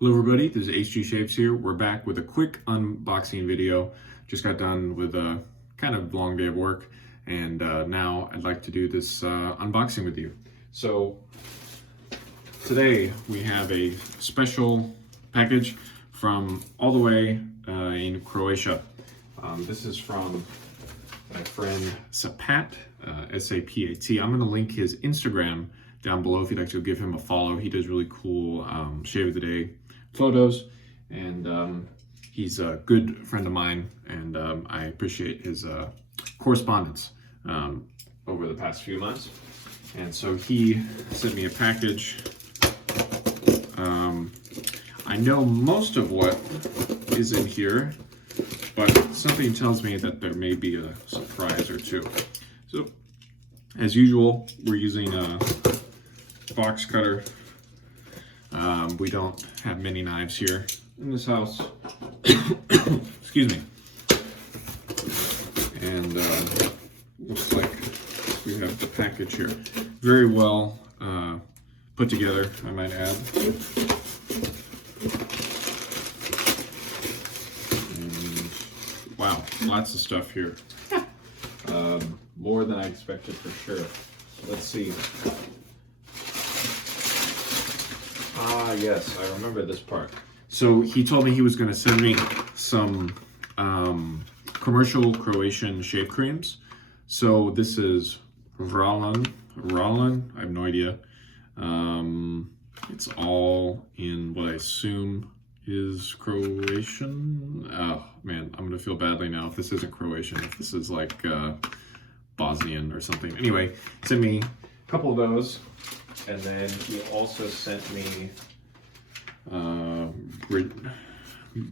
Hello everybody, this is HG Shaves here. We're back with a quick unboxing video. Just got done with a kind of long day of work, and now I'd like to do this unboxing with you. So today we have a special package from all the way in Croatia. This is from my friend Sapat, S-A-P-A-T. I'm going to link his Instagram down below if you'd like to give him a follow. He does really cool shave of the day photos, and he's a good friend of mine, and I appreciate his correspondence over the past few months. And so he sent me a package. I know most of what is in here, but something tells me that there may be a surprise or two. So, as usual, we're using a box cutter. We don't have many knives here in this house. Excuse me. And looks like we have the package here. Very well put together, I might add. And wow, lots of stuff here. More than I expected for sure. Let's see. Ah, yes, I remember this part. So he told me he was going to send me some commercial Croatian shave creams. So this is Ralan, I have no idea. It's all in what I assume is Croatian. Oh man, I'm going to feel badly now if this isn't Croatian, if this is like Bosnian or something. Anyway, sent me a couple of those. And then he also sent me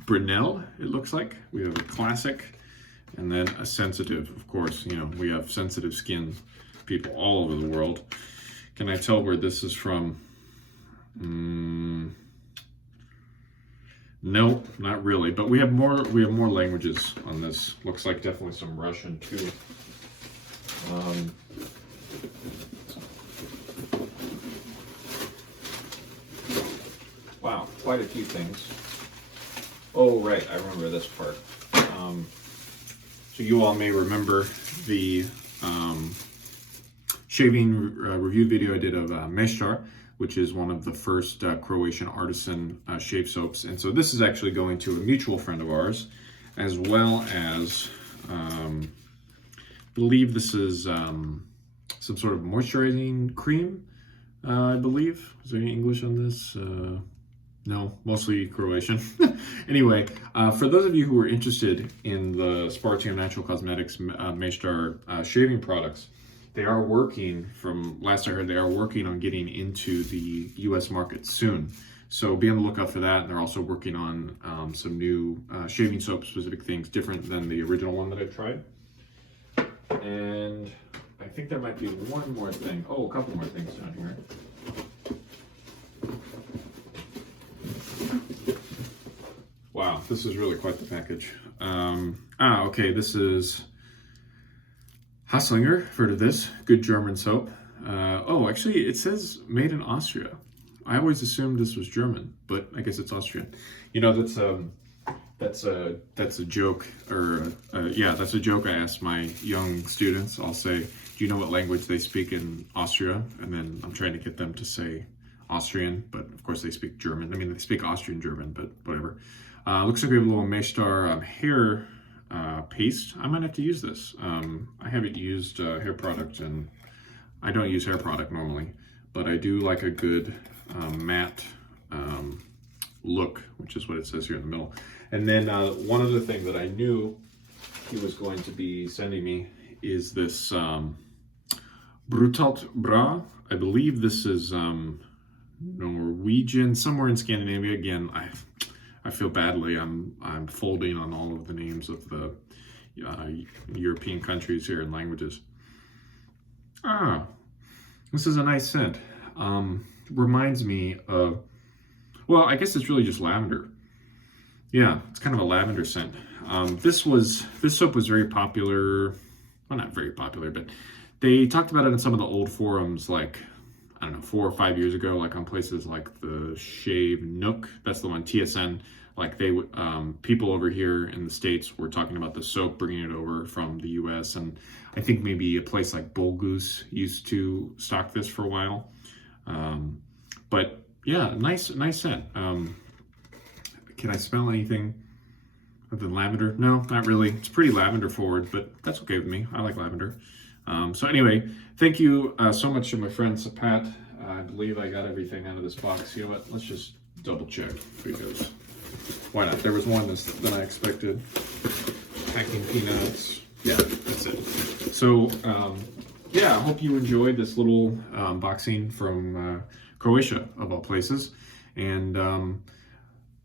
Brunel, it looks like. We have a classic and then a sensitive. Of course, you know, we have sensitive skin people all over the world. Can I tell where this is from? No, not really. But we have more languages on this. Looks like definitely some Russian too. Wow, quite a few things. Oh, right, I remember this part. So you all may remember the shaving review video I did of Meštar, which is one of the first Croatian artisan shave soaps. And so this is actually going to a mutual friend of ours, as well as, I believe this is some sort of moisturizing cream, I believe. Is there any English on this? No, mostly Croatian. Anyway, for those of you who are interested in the Spartium Natural Cosmetics Meštar shaving products, they are working, from last I heard, they are working on getting into the US market soon. So be on the lookout for that. And they're also working on some new shaving soap specific things, different than the original one that I tried. And I think there might be one more thing. Oh, a couple more things down here. Wow, this is really quite the package. Okay, this is Haslinger. Heard of this? Good German soap. Oh, actually, it says made in Austria. I always assumed this was German, but I guess it's Austrian. You know, that's a joke, or yeah, that's a joke I ask my young students. I'll say, do you know what language they speak in Austria? And then I'm trying to get them to say Austrian, but of course they speak German. I mean, they speak Austrian German, but whatever. Looks like we have a little Meštar hair paste. I might have to use this. I haven't used hair product, and I don't use hair product normally, but I do like a good matte look, which is what it says here in the middle. And then one other thing that I knew he was going to be sending me is this Brutalt Bra. I believe this is Norwegian, somewhere in Scandinavia. Again, I feel badly. I'm folding on all of the names of the European countries here and languages. Ah, this is a nice scent. Reminds me of, well, I guess it's really just lavender. Yeah, it's kind of a lavender scent. This soap was very popular. Well, not very popular, but they talked about it in some of the old forums, like I don't know, 4 or 5 years ago, like on places like the Shave Nook, that's the one, TSN, like they would, people over here in the States were talking about the soap, bringing it over from the US. And I think maybe a place like Bull Goose used to stock this for a while. But yeah, nice scent. Can I smell anything other than lavender? No, not really. It's pretty lavender forward, but that's okay with me. I like lavender. So anyway, thank you so much to my friend Sapat. I believe I got everything out of this box. You know what? Let's just double check, because why not? There was one than I expected. Packing peanuts. Yeah, that's it. So yeah, I hope you enjoyed this little unboxing from Croatia, of all places. And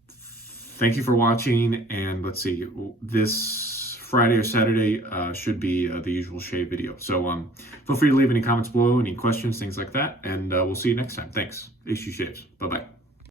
thank you for watching. And let's see, this Friday or Saturday should be the usual shave video. So feel free to leave any comments below, any questions, things like that. And we'll see you next time. Thanks. HU Shaves. Bye-bye.